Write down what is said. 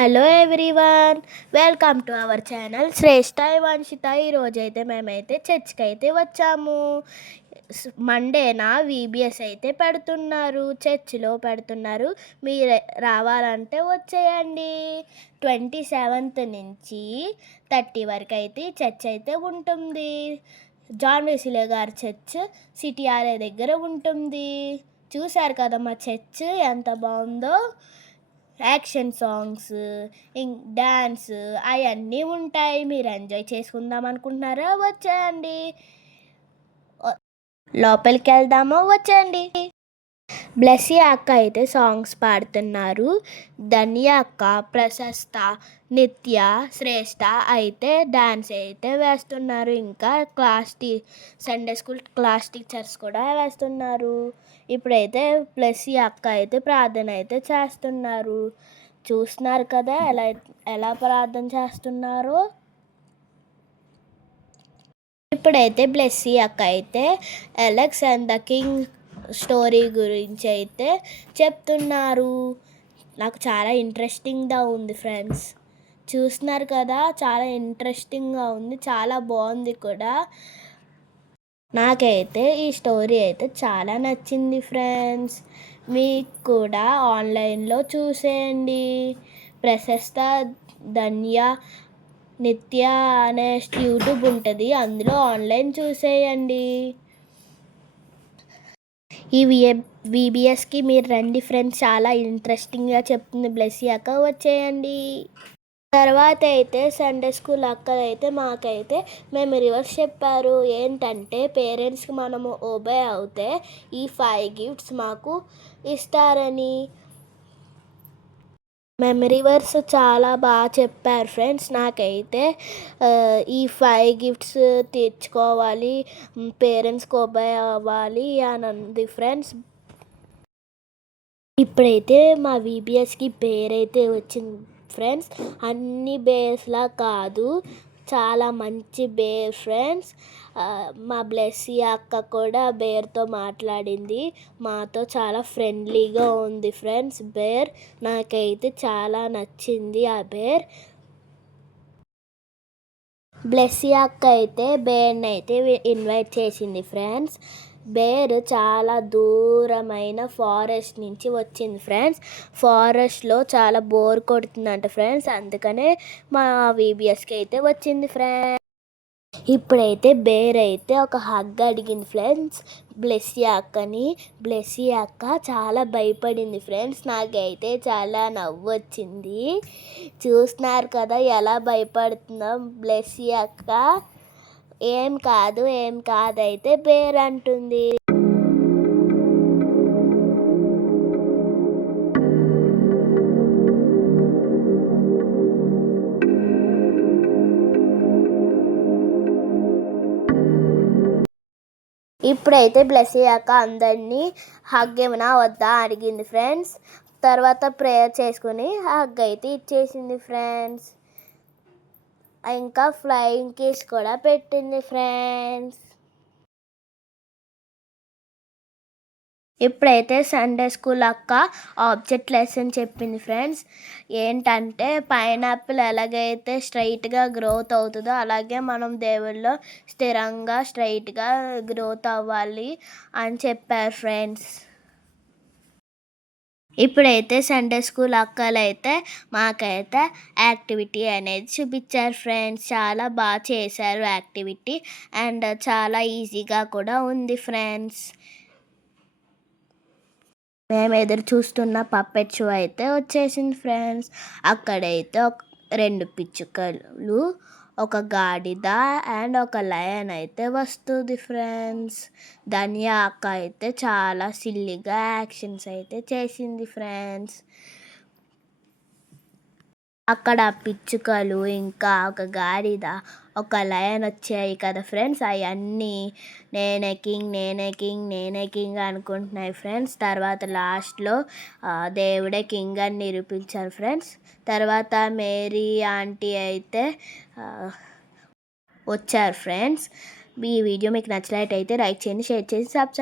Hello everyone, welcome to our channel Shreshta Vamshita. ఈరోజైతే మేమైతే చర్చ్కి అయితే వచ్చాము. మండేనా వీబీఎస్ అయితే పెడుతున్నారు, చర్చిలో పెడుతున్నారు. మీరు రావాలంటే వచ్చేయండి. 27th నుంచి 30 వరకు అయితే చర్చ్ అయితే ఉంటుంది. జాన్ వెస్లీ గారి చర్చ్ సిటీఆర్ఏ దగ్గర ఉంటుంది. చూశారు కదా మా చర్చ్ ఎంత బాగుందో. యాక్షన్ సాంగ్స్, డ్యాన్స్ అవన్నీ ఉంటాయి. మీరు ఎంజాయ్ చేసుకుందాం అనుకుంటున్నారా? వచ్చేయండి. లోపలికి వెళ్దామో? వచ్చేయండి. బ్లెస్సీ అక్క అయితే సాంగ్స్ పాడుతున్నారు. ధన్య అక్క, ప్రశస్త, నిత్య, శ్రేష్ఠ అయితే డ్యాన్స్ అయితే వేస్తున్నారు. ఇంకా సండే స్కూల్ క్లాస్ టీచర్స్ కూడా వేస్తున్నారు. ఇప్పుడైతే బ్లెస్సీ అక్క అయితే ప్రార్థన అయితే చేస్తున్నారు. చూస్తున్నారు కదా ఎలా ప్రార్థన చేస్తున్నారో. ఇప్పుడైతే బ్లెస్సీ అక్క అయితే Alex and the king story గురించి అయితే చెప్తున్నారు. నాకు చాలా ఇంట్రెస్టింగ్గా ఉంది ఫ్రెండ్స్. చూస్తున్నారు కదా, చాలా ఇంట్రెస్టింగ్గా ఉంది, చాలా బాగుంది కూడా. నాకైతే ఈ స్టోరీ అయితే చాలా నచ్చింది ఫ్రెండ్స్. మీకు కూడా ఆన్లైన్లో చూసేయండి. ప్రశస్త, ధన్య, నిత్య అనే యూట్యూబ్ ఉంటుంది, అందులో ఆన్లైన్ చూసేయండి. ఈ వీబీఎస్కి మీరు రండి ఫ్రెండ్స్, చాలా ఇంట్రెస్టింగ్గా చెప్తుంది బ్లెస్సీ అక్క. వచ్చేయండి. తర్వాత అయితే సండే స్కూల్ అక్కలు అయితే మాకైతే మేము రివర్స్ చెప్పారు. ఏంటంటే పేరెంట్స్కి మనము ఓబే అవుతే ఈ 5 గిఫ్ట్స్ మాకు ఇస్తారని. మేము రివర్స్ చాలా బాగా చెప్పారు ఫ్రెండ్స్. నాకైతే ఈ 5 గిఫ్ట్స్ తెచ్చుకోవాలి, పేరెంట్స్కి ఓబే అవ్వాలి అని ఉంది ఫ్రెండ్స్. ఇప్పుడైతే మా వీబీఎస్కి పేరైతే వచ్చింది ఫ్రెండ్స్. అన్ని బేర్స్లా కాదు, చాలా మంచి బేర్ ఫ్రెండ్స్. మా బ్లెస్సీ అక్క కూడా బేర్తో మాట్లాడింది. మాతో చాలా ఫ్రెండ్లీగా ఉంది ఫ్రెండ్స్ బేర్. నాకైతే చాలా నచ్చింది ఆ బేర్. బ్లెస్సీ అక్క అయితే బేర్ని అయితే ఇన్వైట్ చేసింది ఫ్రెండ్స్. బేర్ చాలా దూరమైన ఫారెస్ట్ నుంచి వచ్చింది ఫ్రెండ్స్. ఫారెస్ట్లో చాలా బోర్ కొడుతుందంట ఫ్రెండ్స్, అందుకనే మా వీబీఎస్కి అయితే వచ్చింది ఫ్రెండ్స్. ఇప్పుడైతే బేర్ అయితే ఒక హగ్ అడిగింది ఫ్రెండ్స్ బ్లెస్సీ అక్కని. బ్లెస్సీ అక్క చాలా భయపడింది ఫ్రెండ్స్. నాకైతే చాలా నవ్వు వచ్చింది. చూస్తున్నారు కదా ఎలా భయపడుతుందో బ్లెస్సీ అక్క. ఏం కాదైతే బేర్ అంటుంది. ఇప్పుడైతే బ్లెస్సీ అక్క అందరినీ హగ్ ఏమైనా వద్దా అడిగింది ఫ్రెండ్స్. తర్వాత ప్రేయర్ చేసుకుని హగ్ అయితే ఇచ్చేసింది ఫ్రెండ్స్. ఇంకా ఫ్లయింగ్ కిస్ కూడా పెట్టింది ఫ్రెండ్స్. ఇప్పుడైతే సండే స్కూల్ అక్క ఆబ్జెక్ట్ లెసన్ చెప్పింది ఫ్రెండ్స్. ఏంటంటే పైనాపిల్ ఎలాగైతే స్ట్రైట్గా గ్రోత్ అవుతుందో అలాగే మనం దేవుళ్ళలో స్థిరంగా స్ట్రైట్గా గ్రోత్ అవ్వాలి అని చెప్పారు ఫ్రెండ్స్. ఇప్పుడైతే సండే స్కూల్ అక్కలు అయితే మాకైతే యాక్టివిటీ అనేది చూపించారు ఫ్రెండ్స్. చాలా బాగా చేశారు యాక్టివిటీ, అండ్ చాలా ఈజీగా కూడా ఉంది ఫ్రెండ్స్. మేము ఎదురు చూస్తున్న పప్పెట్ షో అయితే వచ్చేసింది ఫ్రెండ్స్. అక్కడైతే 2 పిచ్చుకలు, ఒక గాడిద అండ్ ఒక లయన్ అయితే వస్తుంది ఫ్రెండ్స్. ధన్య అక్క అయితే చాలా సిల్లీగా యాక్షన్స్ అయితే చేసింది ఫ్రెండ్స్. అక్కడ పిచ్చుకలు, ఇంకా ఒక గాడిద, ఒక లయన్ వచ్చాయి కదా ఫ్రెండ్స్. అవన్నీ నేనే కింగ్ అనుకుంటున్నాయి ఫ్రెండ్స్. తర్వాత లాస్ట్లో దేవుడే కింగ్ అని నిరూపించారు ఫ్రెండ్స్. తర్వాత మేరీ ఆంటీ అయితే వచ్చారు ఫ్రెండ్స్. ఈ వీడియో మీకు నచ్చినట్టయితే లైక్ చేయండి, షేర్ చేసి సబ్స్క్రైబ్